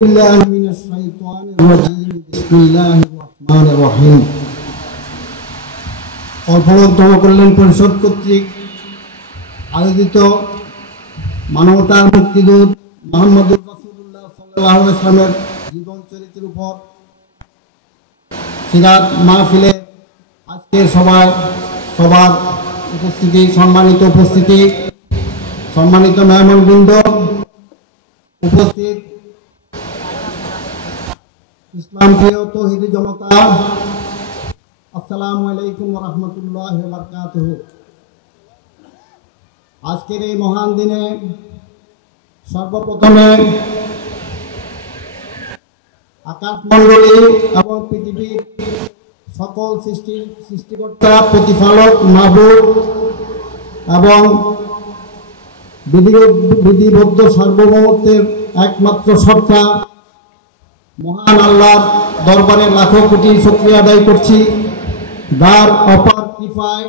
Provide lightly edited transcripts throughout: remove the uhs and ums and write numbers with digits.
কল্যাণ পরিষদ কর্তৃক আয়োজিত মানবতার মুক্তিদূত মুহাম্মদুর রাসূলুল্লাহ সাল্লাল্লাহু আলাইহি ওয়াসাল্লামের জীবন চরিত্রের উপর সিরাত মাহফিলে আজকে সবার উপস্থিতি, সম্মানিত মেহমানবৃন্দ, উপস্থিত ইসলাম প্রিয় তৌহিদি জনতা, আসসালামু আলাইকুম ওয়া রাহমাতুল্লাহি ওয়া বারাকাতুহু। আজকের এই মহান দিনে সর্বপ্রথমে আকাশমণ্ডলী এবং পৃথিবীর সকল সৃষ্টিকর্তা, প্রতিপালক, মাবুদ এবং বিধিবদ্ধ সার্বভৌমত্বের একমাত্র সত্তা মহান আল্লাহর দরবারে লাখো কোটি শুকরিয়া আদায় করছি। যার অপার কৃপায়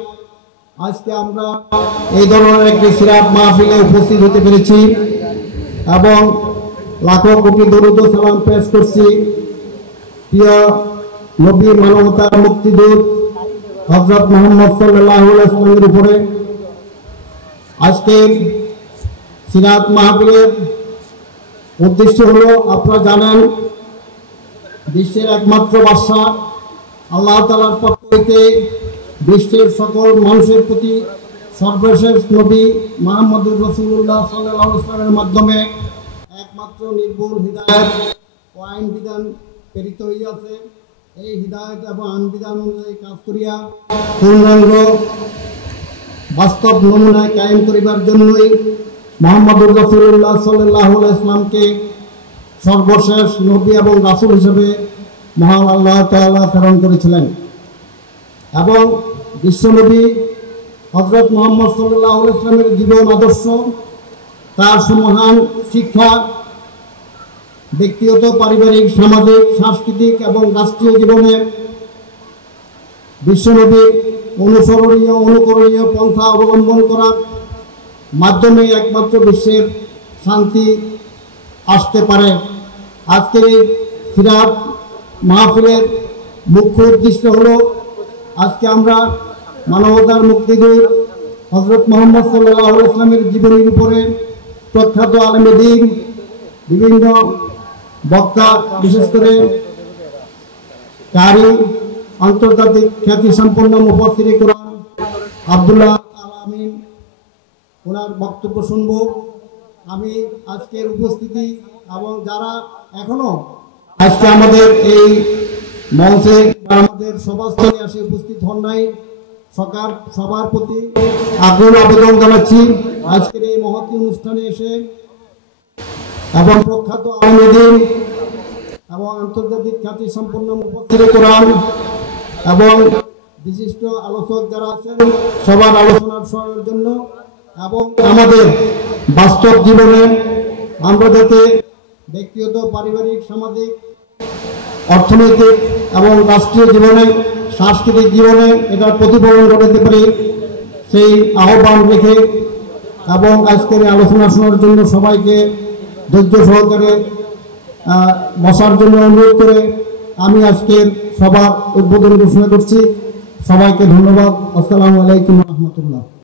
আজকে আমরা এই ধরনের একটি সিরাত মাহফিলে উপস্থিত হতে পেরেছি এবং লাখো কোটি দরুদ ও সালাম পেশ করছি প্রিয় নবী, মানবতার মুক্তিদূত হযরত মুহাম্মদ সাল্লাল্লাহু আলাইহি ওয়াসাল্লামের উপরে। আজকের সিরাত মাহফিলের উদ্দেশ্য হলো, আপনারা জানেন, বিশ্বের একমাত্র বাদশা আল্লাহ তাআলার পক্ষ হইতে বিশ্বের সকল মানুষের প্রতি সর্বশেষ নবী মুহাম্মদুর রাসূলুল্লাহ সাল্লাল্লাহু আলাইহি ওয়াসাল্লামের মাধ্যমে একমাত্র নির্ভুল হিদায়াত ও আইন বিধান প্রেরিত হইয়াছে। এই হিদায়াত এবং আইন বিধান অনুযায়ী কাজ করিয়া পূর্ণাঙ্গ বাস্তব নমুনায় কায়েম করিবার জন্যই মুহাম্মদুর রাসূলুল্লাহ সাল্লাল্লাহু আলাইহি ওয়াসাল্লামকে সর্বশেষ নবী এবং রাসূল হিসেবে মহান আল্লাহ তাআলা প্রেরণ করেছিলেন এবং বিশ্বনবী হযরত মুহাম্মদ সাল্লাল্লাহু আলাইহি ওয়াসাল্লামের জীবন আদর্শ, তার মহান শিক্ষা ব্যক্তিগত, পারিবারিক, সামাজিক, সাংস্কৃতিক এবং রাষ্ট্রীয় জীবনে বিশ্বনবীর অনুকরণীয় পন্থা অবলম্বন করার মাধ্যমে একমাত্র বিশ্বের শান্তি আসতে পারে। আজকের এই সিরাত মাহফিলের মুখ্য উদ্দেশ্য হলো, আজকে আমরা মানবতার মুক্তিদূত হযরত মুহাম্মদ সাল্লাল্লাহু আলাইহি ওয়াসাল্লামের জীবনীর উপরে প্রখ্যাত আলেমে দ্বীন, বিভিন্ন বক্তা, বিশেষ করে কারি, আন্তর্জাতিক খ্যাতি সম্পন্ন মুফাসসিরে কোরআন আব্দুল্লাহ আল আমিন, ওনার বক্তব্য শুনব। আমি আজকের উপস্থিতি এবং যারা এখনো আজকে আমাদের এই মঞ্চে আমাদের সভাস্থলে এসে উপস্থিত হন নাই, সবার প্রতি আগ্রহ আবেদন জানাচ্ছি আজকের এই মহতী অনুষ্ঠানে এসে এবং প্রখ্যাত আলেমে দ্বীন এবং আন্তর্জাতিক খ্যাতি সম্পন্ন মুফাসসিরে কোরআন এবং বিশিষ্ট আলোচক যারা আছেন সবার আলোচনার শোনার জন্য এবং আমাদের বাস্তব জীবনে আমরা যাতে ব্যক্তিগত, পারিবারিক, সামাজিক, অর্থনৈতিক এবং রাষ্ট্রীয় জীবনে, সাংস্কৃতিক জীবনে এটার প্রতিফলন ঘটাতে পারি, সেই আহ্বান রেখে এবং আজকের আলোচনা শোনার জন্য সবাইকে ধৈর্য সহকারে বসার জন্য অনুরোধ করে আমি আজকের সবার উদ্বোধন ঘোষণা করছি। সবাইকে ধন্যবাদ। আসসালামু আলাইকুম ওয়া রাহমাতুল্লাহ।